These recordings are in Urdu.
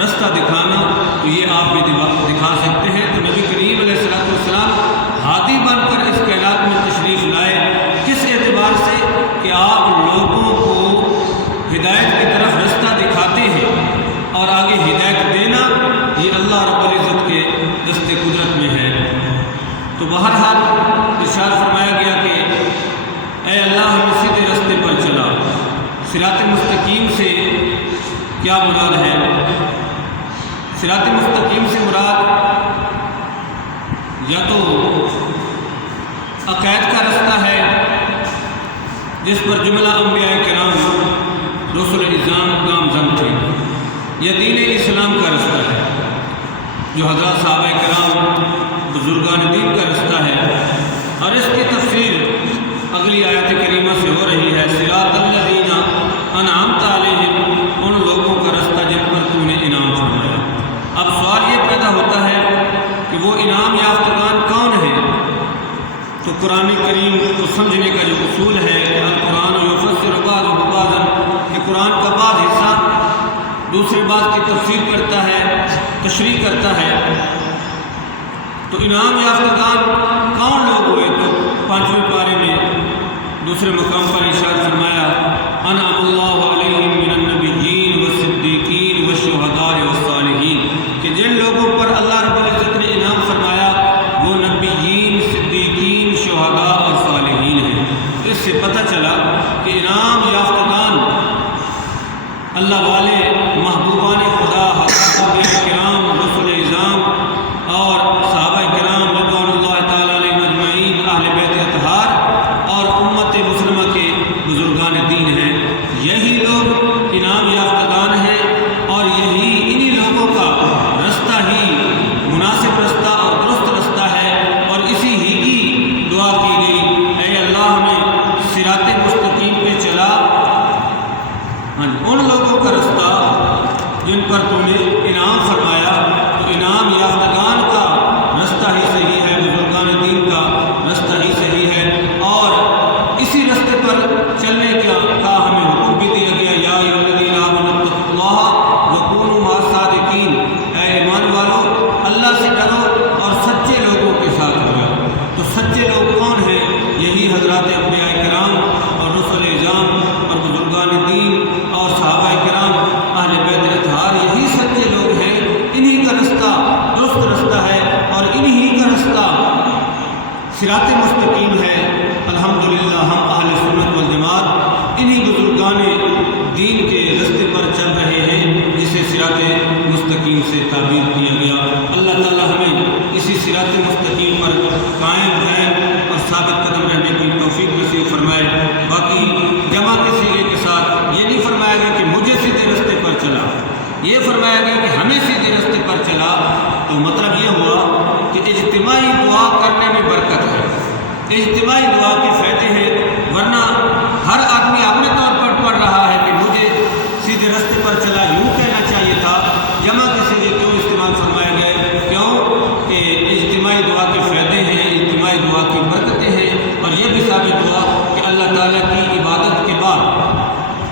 راستہ دکھانا تو یہ آپ بھی دکھا سکتے ہیں. تو نبی کریم علیہ الصلوۃ والسلام آگے ہدایت دینا یہ اللہ رب العزت کے دست قدرت میں ہے۔ تو بہرحال ارشاد فرمایا گیا کہ اے اللہ ہمیں سیدھے راستے پر چلا۔ صراط مستقیم سے کیا مراد ہے؟ صراط مستقیم سے مراد یا تو عقائد کا رستہ ہے جس پر جملہ انبیاء کرام رسول اعظام گامزن تھے، یا دین اسلام کا رستہ ہے جو حضرات صحابہ کرام بزرگان دین کا رستہ ہے، اور اس کی تفسیر اگلی آیت کریمہ سے ہو رہی ہے، صراط الذین انعمت علیہم، ان لوگوں کا رستہ جن پر تو نے انعام فرمایا۔ اب سوال یہ پیدا ہوتا ہے کہ وہ انعام یافتگان کون ہیں؟ تو قرآن کریم کو سمجھنے کا جو اصول ہے کہ القرآن یفسر بعضہ بعضا، کہ قرآن کا بعض حصہ دوسرے بعض کی تفسیر کرتا ہے، تشریح کرتا ہے۔ تو انعام یافتگان کون لوگ ہوئے؟ تو 5ویں پارے میں دوسرے مقام پر ارشاد فرمایا انعم اللہ علیہم من النبیین والصدیقین والشہداء والصالحین، کہ جن لوگوں پر اللہ رب العزت نے انعام فرمایا وہ نبیین، صدیقین، شہداء اور صالحین ہیں۔ اس سے پتہ چلا کہ انعام یافتگان اللہ والے محبوبان خدا، حضرات انبیاء کرام، رسول اعظام اور صحابہ کرام رضوان اللہ تعالیٰ علیہم اجمعین، اہل بیت اطہار اور امت مسلمہ کے بزرگان دین ہیں۔ یہی لوگ انعام یافتگان ہیں، اور یہی انہی لوگوں کا رستہ ہی مناسب رستہ اور درست رستہ ہے، اور اسی ہی کی دعا کی گئی، اے اللہ ہمیں صراط مستقیم پہ چلا۔ ان لوگوں کا رستہ جن پر تو نے انعام فرمایا، تو انعام یافتگان کا رستہ ہی صحیح ہے، بزرگان دین کا رستہ ہی صحیح ہے، اور اسی رستے پر چلنے کا ہمیں حکم بھی دیا گیا، یا ایھا الذین آمنوا اتقوا اللہ وکونوا مع الصادقین، اے ایمان والو اللہ سے ڈرو اور سچے لوگوں کے ساتھ ہو جاؤ۔ تو سچے لوگ کون ہیں؟ یہی حضرات انبیاء کرام اور رسول اعظام اور بزرگان دین اور صحابہ کرام، اہل بیت اطہار، یہی سچے لوگ ہیں۔ انہی کا رستہ درست رستہ ہے، اور انہی کا رستہ صراط مستقیم ہے۔ الحمدللہ ہم اہل سنت والجماعت انہی بزرگان دین کے رستے پر چل رہے ہیں جسے صراط مستقیم سے تعبیر کیا گیا۔ اللہ تعالی ہمیں اسی صراط مستقیم پر قائم اور ثابت قدم رہنے کی توفیق نصیب فرمائے۔ باقی جمع کے صیغے کے ساتھ یہ نہیں فرمایا گیا کہ مجھے سیدھے رستے پر چلا، یہ فرمایا گیا کہ ہمیں سیدھے رستے پر چلا۔ تو مطلب یہ ہوا کہ اجتماعی دعا کرنے میں برکت ہے، اجتماعی دعا کے فائدے ہیں، ورنہ ہر آدمی اپنے طور پر پڑھ رہا ہے کہ مجھے سیدھے رستے پر چلا، یوں کہنا چاہیے تھا۔ جمع کے صیغے کیوں استعمال فرمائے گئے؟ کیوں کہ اجتماعی دعا کے فائدے ہیں، اجتماعی دعا کی برکتیں ہیں، اور یہ بھی ثابت ہوا کہ اللہ تعالیٰ کی عبادت کے بعد،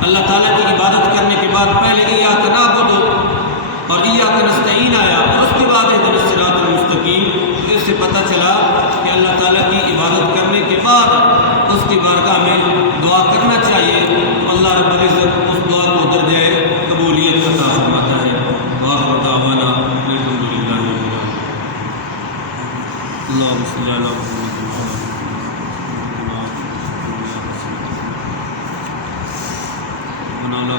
اللہ تعالیٰ کی عبادت کرنے کے بعد پہلے ایاک نعبد اور ایاک نستعین آیا، اور اس کے بعد اہدنا الصراط المستقیم۔ تو اس سے پتہ چلا کہ اللہ تعالیٰ کی عبادت کرنے کے بعد اس کی بارگاہ میں دعا کرنا چاہیے، تو اللہ رب العزت اس دعا کو درجہ قبولیت عطا فرماتا ہے۔ وآخر دعوانا الحمدللہ رب العالمین۔ اللہم صلی علی محمد وعلی آلہ